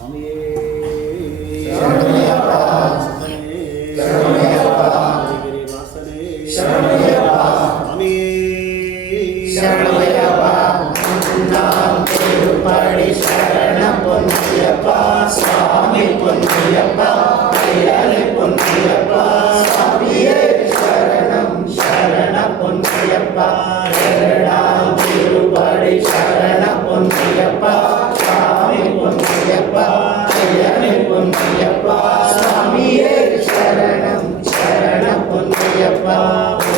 சுவாமியே திருப்படி சரண பொன்னையப்பா சுவாமி பொன்னையப்பா ஐயனை பொன்னையப்பா சுவாமியே சரணம் சரண பொன்னையப்பா இரண்டாம் திருப்படி சரண பொன்னையப்பா சுவாமி பொன்னையப்பா ஐயனை பொன்னையப்பா சுவாமியே சரணம் சரண பொன்னையப்பா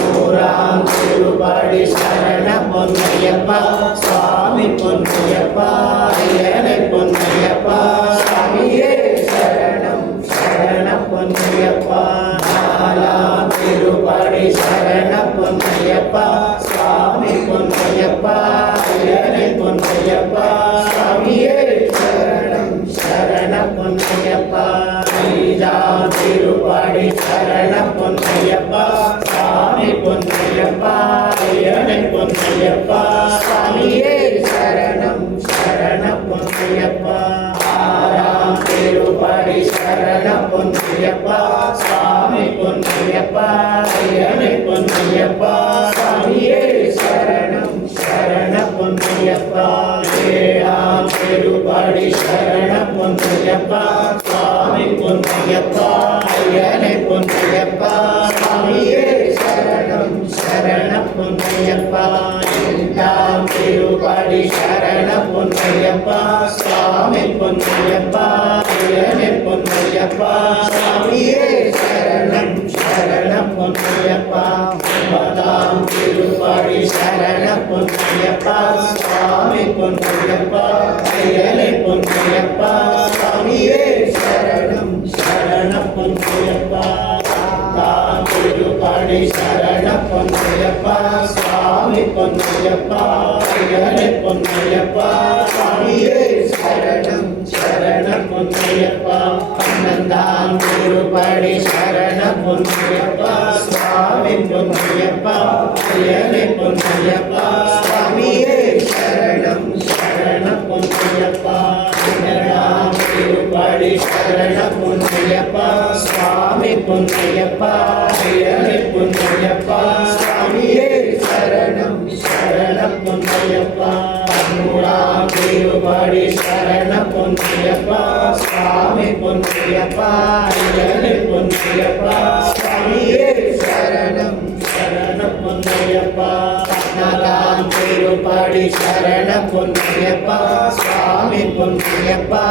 மூராம் திருப்படி சரண பொன்னையப்பா சுவாமி பொன்னையப்பா ஐயனை பொன்னையப்பா சுவாமியே சரணம் சரண பொன்னையப்பா நாலாம் திருப்படி சரண பொன்னையப்பா சுவாமி பொன்னையப்பா ஐயனை பொன்னையப்பா சுவாமியே சரணம் சரண பொன்னையப்பா ஐந்தாம் திருப்படி சரண பொன்னையப்பா சுவாமி பொன்னையப்பா ஐயனை பொன்னையப்பா சுவாமியே சரணம் சரண பொன்னையப்பா ஆறாம் திருப்படி சரண பொன்னையப்பா சுவாமி பொன்னையப்பா ஐயனை பொன்னையப்பா சுவாமியே சரணம் சரண பொன்னையப்பா ஏழாம் திருப்படி சரண பொன்னையப்பா சுவாமி பொன்னையப்பா ஐயனை பொன்னையப்பா சுவாமியே சரணம் சரண பொன்னையப்பா எட்டாம் திருப்படி சரண பொன்னையப்பா சுவாமி பொன்னையப்பா ஐயனை பொன்னையப்பா சுவாமியே சரணம் சரண பொன்னையப்பா ஒன்பதாம் திருப்படி சரண பொன்னையப்பா சுவாமி பொன்னையப்பா ஐயனை பொன்னையப்பா சுவாமியே சரணம் சரண பொன்னையப்பா பத்தாம் திருப்படி சரண பொன்னையப்பா சுவாமி பொன்னையப்பா ஐயனை பொன்னையப்பா சுவாமியே சரணம் சரண பொன்னையப்பா பன்னெண்டாம் திருப்படி சரண பொன்னையப்பா சுவாமி பொன்னையப்பா ஐயனை பொன்னையப்பா சுவாமியே சரணம் சரண பொன்னையப்பா பன்னிரண்டாம் திருப்படி சரண பொன்னையப்பா சுவாமி பொன்னையப்பா ஐயனை பொன்னையப்பா சுவாமியே சரணம் சரண பொன்னையப்பா பதிமூணாம் திருப்படி சரண பொன்னையப்பா சுவாமி பொன்னையப்பா ஐயனை பொன்னையப்பா சுவாமியே சரணம் சரண பொன்னையப்பா பதினாலாம் திருப்படி சரண பொன்னையப்பா சுவாமி பொன்னையப்பா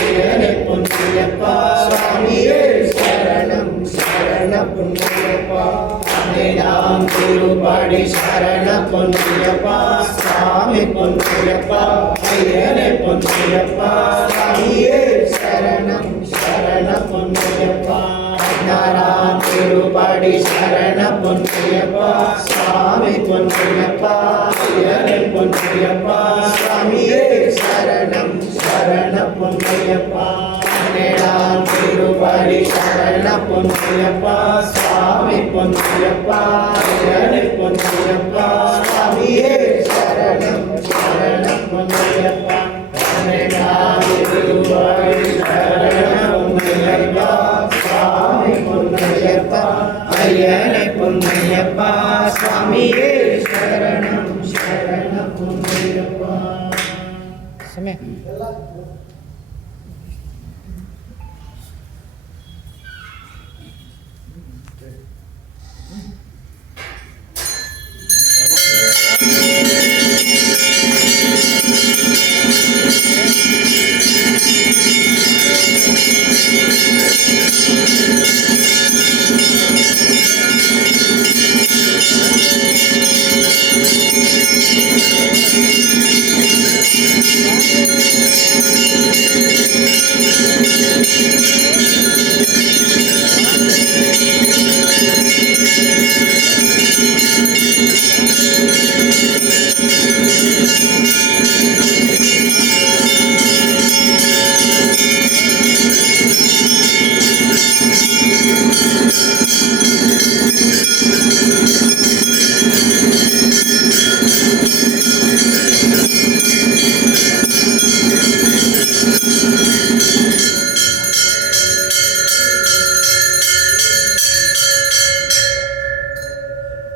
ஐயனை பொன்னையப்பா சுவாமியே சரணம் சரண பொன்னையப்பா பதினேழாம் திருப்படி சரண பொன்னையப்பா சுவாமி பொன்னையப்பா ஐயனை பொன்னையப்பா சுவாமியே சரணம் சரண பொன்னையப்பா பதினாறாம் திருப்படி சரண பொன்னையப்பா சுவாமி பொன்னையப்பா ஐயனை பொன்னையப்பா சுவாமியே சரணம் சரண பொன்னையப்பா பதினேழாம் திருப்படி சரண பொன்னையப்பா சுவாமி பொன்னையப்பா ஐயனை பொன்னையப்பா சுவாமியே சரணம் சரண பொன்னையப்பா பதினேழாம் திருப்படி சரண பொன்னையப்பா சுவாமி பொன்னையப்பா ஐயனை பொன்னையப்பா சுவாமியே சரணம் சரண பொன்னையப்பா.